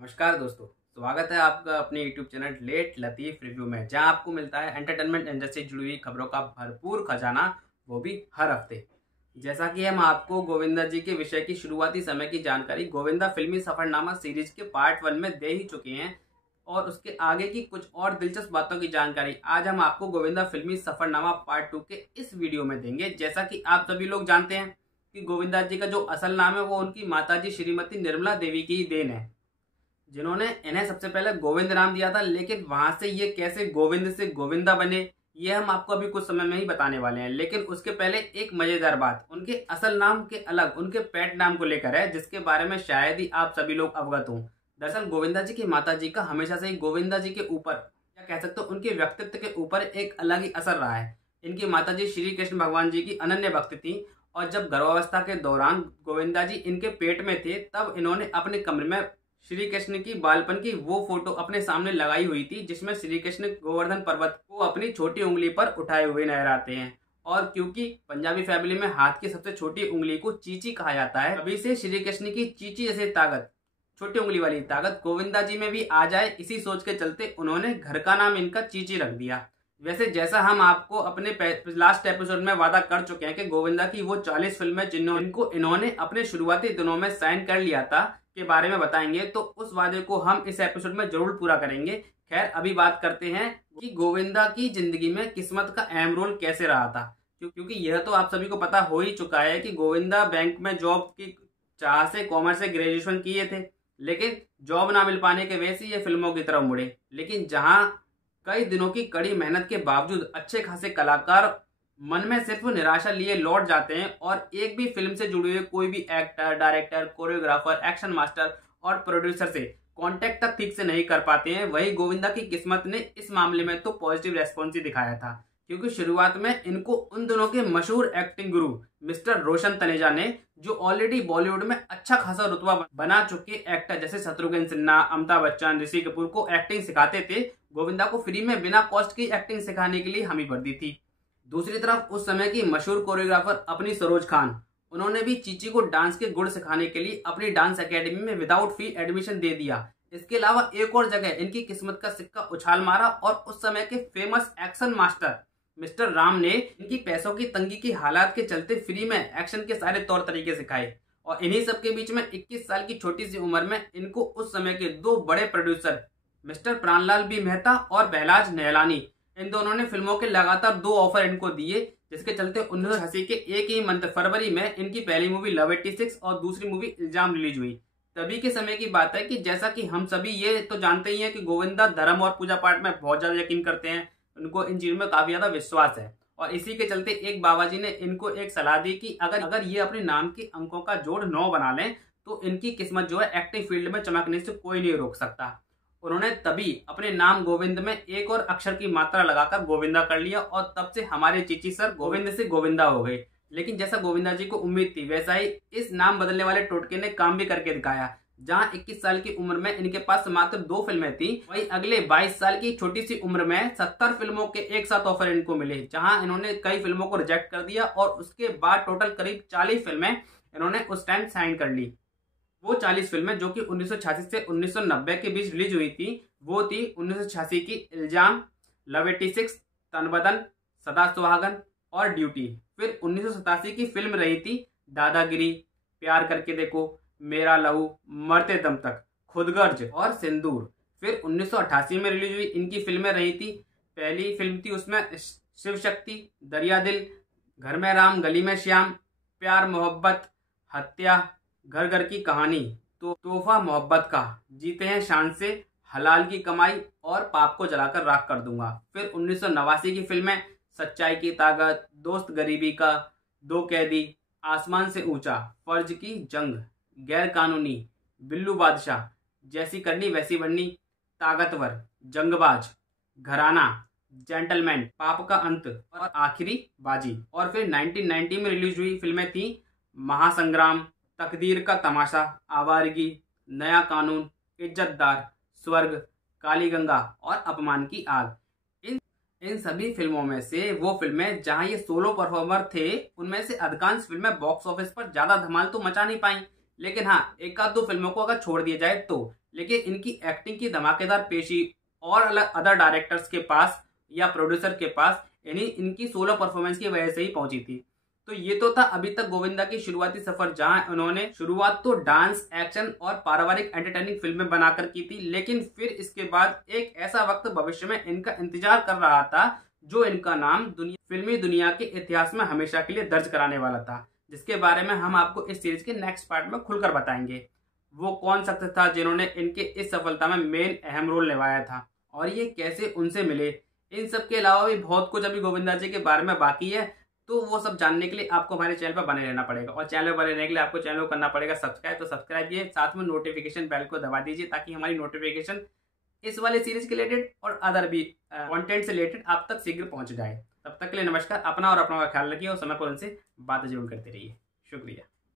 नमस्कार दोस्तों, स्वागत है आपका अपने YouTube चैनल लेट लतीफ़ रिव्यू में, जहां आपको मिलता है एंटरटेनमेंट इंडस्ट्री से जुड़ी हुई खबरों का भरपूर खजाना, वो भी हर हफ्ते। जैसा कि हम आपको गोविंदा जी के विषय की शुरुआती समय की जानकारी गोविंदा फिल्मी सफरनामा सीरीज के पार्ट 1 में दे ही चुके हैं और उसके आगे की कुछ और दिलचस्प बातों की जानकारी आज हम आपको गोविंदा फिल्मी सफरनामा पार्ट 2 के इस वीडियो में देंगे। जैसा कि आप सभी लोग जानते हैं कि गोविंदा जी का जो असल नाम है वो उनकी माताजी श्रीमती निर्मला देवी की ही देन है, जिन्होंने इन्हें सबसे पहले गोविंद नाम दिया था। लेकिन वहां से ये कैसे गोविंद से गोविंदा बने, ये हम आपको अभी कुछ समय में ही बताने वाले हैं। लेकिन उसके पहले एक मजेदार बात उनके असल नाम के अलग उनके पेट नाम को लेकर है, जिसके बारे में शायद ही आप सभी लोग अवगत हों। दरअसल गोविंदा जी की माता जी का हमेशा से ही गोविंदा जी के ऊपर, या कह सकते हो उनके व्यक्तित्व के ऊपर, एक अलग ही असर रहा है। इनकी माता जी श्री कृष्ण भगवान जी की अनन्य भक्त थी और जब गर्भावस्था के दौरान गोविंदा जी इनके पेट में थे, तब इन्होंने अपने कमरे में श्री कृष्ण की बालपन की वो फोटो अपने सामने लगाई हुई थी, जिसमें श्री कृष्ण गोवर्धन पर्वत को अपनी छोटी उंगली पर उठाए हुए नजर आते हैं। और क्योंकि पंजाबी फैमिली में हाथ की सबसे छोटी उंगली को चीची कहा जाता है, तभी से श्री कृष्ण की चीची जैसे ताकत, छोटी उंगली वाली ताकत गोविंदा जी में भी आ जाए, इसी सोच के चलते उन्होंने घर का नाम इनका चीची रख दिया। वैसे जैसा हम आपको अपने लास्ट एपिसोड में वादा कर चुके हैं कि गोविंदा की वो 40 फिल्में जिनको इन्होंने अपने शुरुआती दिनों में साइन कर लिया था के बारे में बताएंगे, तो उस वादे को हम इस एपिसोड में जरूर पूरा करेंगे। खैर, अभी बात करते हैं कि गोविंदा की जिंदगी में किस्मत का अहम रोल कैसे रहा था, क्योंकि यह तो आप सभी को पता हो ही चुका है कि गोविंदा बैंक में जॉब की चाह से कॉमर्स से ग्रेजुएशन किए थे, लेकिन जॉब ना मिल पाने के वजह से ये फिल्मों की तरफ मुड़े। लेकिन जहां कई दिनों की कड़ी मेहनत के बावजूद अच्छे खासे कलाकार मन में सिर्फ निराशा लिए लौट जाते हैं और एक भी फिल्म से जुड़े हुए कोई भी actor, director, choreographer, action master और प्रोड्यूसर से कांटेक्ट तक ठीक से नहीं कर पाते हैं, वही गोविंदा की किस्मत ने इस मामले में तो पॉजिटिव रेस्पॉन्स ही दिखाया था। क्योंकि शुरुआत में इनको उन दोनों के मशहूर एक्टिंग गुरु मिस्टर रोशन तनेजा ने, जो ऑलरेडी बॉलीवुड में अच्छा खासा रुतबा बना चुके एक्टर जैसे शत्रुघ्न सिन्हा, अमिताभ बच्चन, ऋषि कपूर को एक्टिंग सिखाते थे, गोविंदा को फ्री में बिना कॉस्ट की एक्टिंग सिखाने के लिए हामी भर थी। दूसरी तरफ उस समय की मशहूर कोरियोग्राफर अपनी सरोज खान, उन्होंने भी चीची को डांस के गुण सिखाने के लिए अपनी डांस एकेडमी में विदाउट फी एडमिशन दे दिया। इसके अलावा एक और जगह इनकी किस्मत का सिक्का उछाल मारा और उस समय के famous action master mister Ram ने इनकी पैसों की तंगी की हालात के चलते फ्री में एक्शन के सारे तौर तरीके सिखाए। और इन्हीं सब के बीच में 21 साल की छोटी सी उम्र में इनको उस समय के दो बड़े producer mister Pranlal B Mehta और बहलाज नहलानी, इन दोनों ने फिल्मों के लगातार 2 ऑफर इनको दिए, जिसके चलते 1980 के एक ही मंथ फरवरी में इनकी पहली मूवी लव 86 और दूसरी मूवी इल्जाम रिलीज हुई। तभी के समय की बात है कि जैसा कि हम सभी ये तो जानते ही हैं कि गोविंदा धर्म और पूजा पाठ में बहुत ज्यादा यकीन करते हैं, उनको इन चीजों में काफी ज्यादा विश्वास है। और इसी के चलते एक बाबा जी ने इनको एक सलाह दी कि अगर ये अपने नाम के अंकों का जोड़ 9 बना लें तो इनकी किस्मत जो है एक्टिंग फील्ड में चमकने से कोई नहीं रोक सकता। उन्होंने तभी अपने नाम गोविंद में एक और अक्षर की मात्रा लगाकर गोविंदा कर लिया और तब से हमारे चीची सर गोविंद से गोविंदा हो गए। लेकिन जैसा गोविंदा जी को उम्मीद थी, वैसा ही इस नाम बदलने वाले टोटके ने काम भी करके दिखाया। जहां 21 साल की उम्र में इनके पास मात्र 2 फिल्में थी, वहीं अगले 22 साल की छोटी सी उम्र में 70 फिल्मों के एक साथ ऑफर इनको मिले, जहां इन्होंने कई फिल्मों को रिजेक्ट कर दिया और उसके बाद टोटल करीब 40 फिल्में इन्होंने उस टाइम साइन कर ली। वो 40 फिल्में जो कि 1986 से 1990 के बीच रिलीज हुई थी, वो थी 1986 की इल्जाम, लव 86, तन बदन, सदा सुहागन और ड्यूटी। फिर 1987 की फिल्म रही थी दादागिरी, प्यार करके देखो, मेरा लहू, मरते दम तक, खुदगर्ज और सिंदूर। फिर 1988 में रिलीज हुई इनकी फिल्में रही थी, पहली फिल्म थी उसमें शिव शक्ति, दरिया दिल, घर में राम गली में श्याम, प्यार मोहब्बत, हत्या, घर घर की कहानी, तो तोहफा मोहब्बत का, जीते हैं शान से, हलाल की कमाई और पाप को जलाकर राख कर दूंगा। फिर 1989 की फिल्में सच्चाई की ताकत, दोस्त गरीबी का, दो कैदी, आसमान से ऊंचा, फर्ज की जंग, गैर कानूनी, बिल्लू बादशाह, जैसी करनी वैसी बननी, ताकतवर, जंगबाज, घराना, जेंटलमैन, पाप का अंत और आखिरी बाजी। और फिर 1990 में रिलीज हुई फिल्में थी महासंग्राम, तकदीर का तमाशा, आवारगी, नया कानून, इज्जतदार, स्वर्ग, काली गंगा और अपमान की आग। इन सभी फिल्मों में से वो फिल्में जहां ये सोलो परफॉर्मर थे, उनमें से अधिकांश फिल्में बॉक्स ऑफिस पर ज्यादा धमाल तो मचा नहीं पाई, लेकिन हाँ, एक आध दो फिल्मों को अगर छोड़ दिया जाए तो लेकिन इनकी एक्टिंग की धमाकेदार पेशी और अलग अदर डायरेक्टर्स के पास या प्रोड्यूसर के पास इनकी सोलो परफॉर्मेंस की वजह से ही पहुंची थी। तो ये तो था अभी तक गोविंदा की शुरुआती सफर, जहां उन्होंने शुरुआत तो डांस, एक्शन और पारिवारिक एंटरटेनिंग फिल्में बनाकर की थी, लेकिन फिर इसके बाद एक ऐसा वक्त भविष्य में इनका इंतजार कर रहा था जो इनका नाम फिल्मी दुनिया के इतिहास में हमेशा के लिए दर्ज कराने वाला था, जिसके बारे में हम आपको इस सीरीज के नेक्स्ट पार्ट में खुलकर बताएंगे। वो कौन शख्स था जिन्होंने इनके इस सफलता में मेन अहम रोल निभाया था और ये कैसे उनसे मिले। इन सब के अलावा भी बहुत कुछ अभी गोविंदा जी के बारे में बाकी है, तो वो सब जानने के लिए आपको हमारे चैनल पर बने रहना पड़ेगा और चैनल पर बने रहने के लिए आपको चैनल को करना पड़ेगा सब्सक्राइब। तो सब्सक्राइब किए, साथ में नोटिफिकेशन बेल को दबा दीजिए ताकि हमारी नोटिफिकेशन इस वाले सीरीज के रिलेटेड और अदर भी कंटेंट से रिलेटेड आप तक शीघ्र पहुंच जाए। तब तक के लिए नमस्कार। अपना और अपनों का ख्याल रखिए और समय पर उनसे बातें जरूर करते रहिए। शुक्रिया।